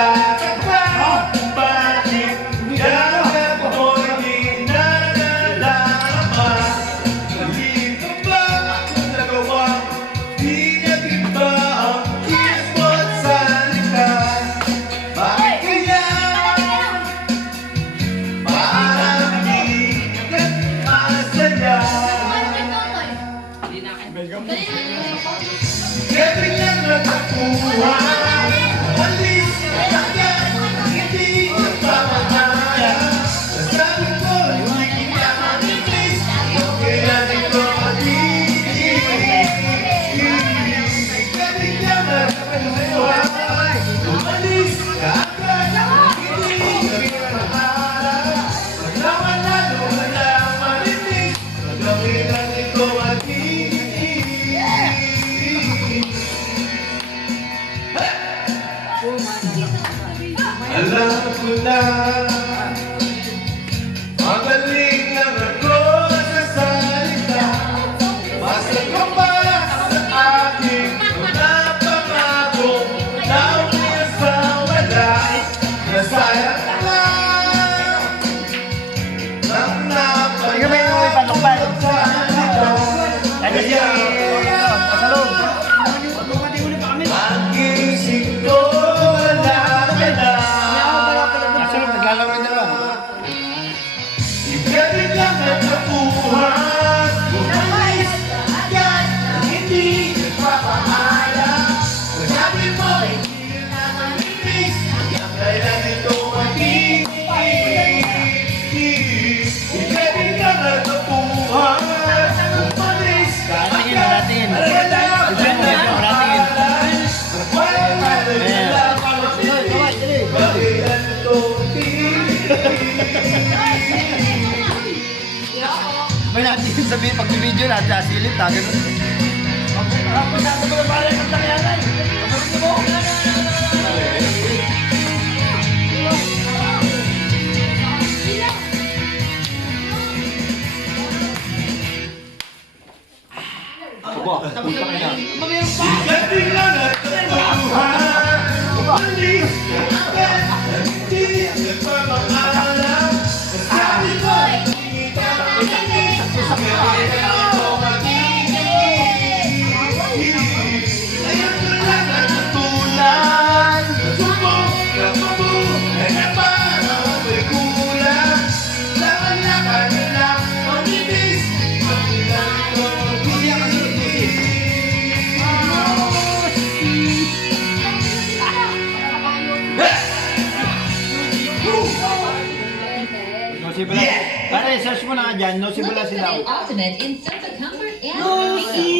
Bakit ba? Bakit dapat mo'y di nalalama? Dito ba akong nagawa? Di niya iba ang kilos mo't salita. Bakit kaya? Parang di ka masaya. Ganyan nagtapuhan. Alis agad, hindi ka pamamaya. Sasabi ko, hindi kita manitis. Kailan ito mag-iibig. Ganyan nagtapuhan. Alis agad, hindi ka pamamaya. Malaman na wala manitis. Kailan ito mag-iibig. Alam ko na magaling lang ako sa salita. Basta ka pa sa akin napangako. Nauwi sa wala. Nasayang ka lang nang napangako sa salita. Kaya pag-isip ko wala ka na. Ganyan lang nagtapuhan. Umalis agad, hindi nagpapaalam. Sabi mo, hindi na manitis. Kailan ito mag-iibig. Ganyan lang nagtapuhan. Umalis agad, hindi May natin sabihin pag video natin nasilip na gano'n. Ako sa atin mga balay ng tangyanay. Ganyan lang nagtapuhan. Umalis agad, hindi nagpapaalam. Sabi ko, hindi ka manitis. Kailan ito mag-iibig. Ngayon ko lang natutunan. Subok na mabuhay na parang may kulang. Lakan-lakan na lang manitis. Kailan ito mag-iibig. Pare, search mo na nga dyan. No, simula sila. Ultimate in sense of comfort and convenience.